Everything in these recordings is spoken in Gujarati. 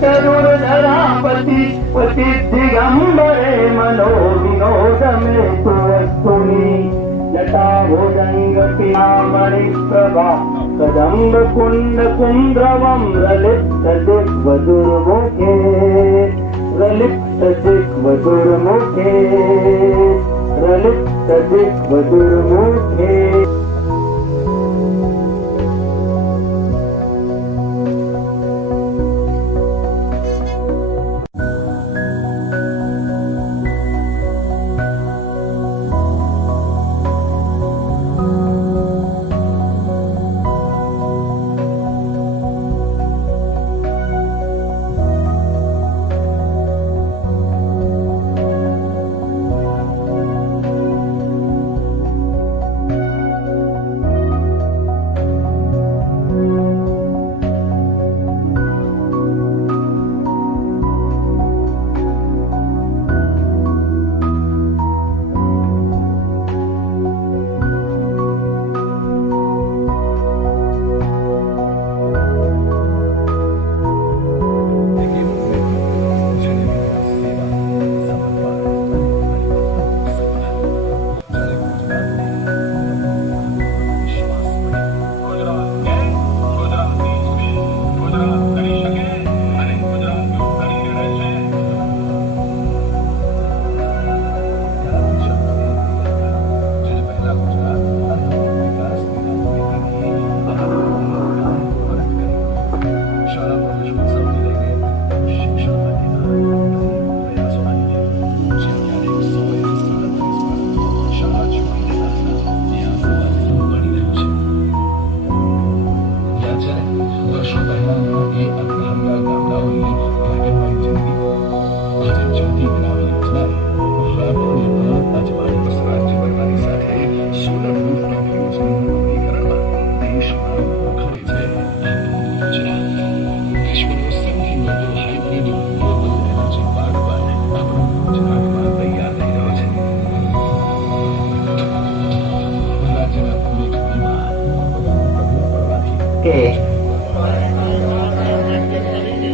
गरुड़धरापति पति दिगंबरे मनोविनोद में तुरस्तुनि लता भुजंग पीतामणि प्रभा कदम्ब कुंड कुंद्रवम ललित दिग्वधुर्मुखे ललित दिग्वधुर्मुखे ललित दिग्वधुर्मुखे।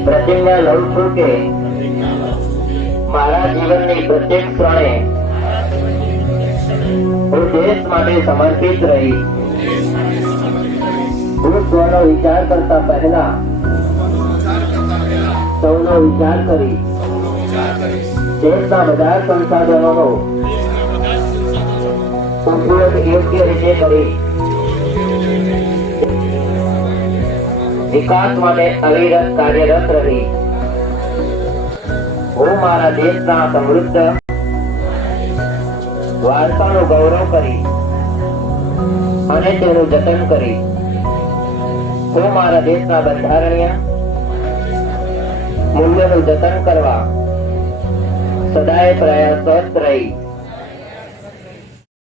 प्रतिज्ञा लઉં છું કે મારા જીવનની પ્રત્યેક ક્ષણે હું દેશ માટે સમર્પિત રહી હું સ્વનો વિચાર કરતા પહેલા સૌનો વિચાર કરી દેશના બધા સંસાધનોનો ઉપયોગ યોગ્ય રીતે કરી विकास माटे अविरत कार्यरत रही હું મારા દેશના સમૃદ્ધ વારસાનું ગૌરવ કરી અને તેનું જતન કરી હું મારા દેશના બંધારણીય મૂલ્યોનું જતન કરવા સદાય પ્રયાસરત રહી।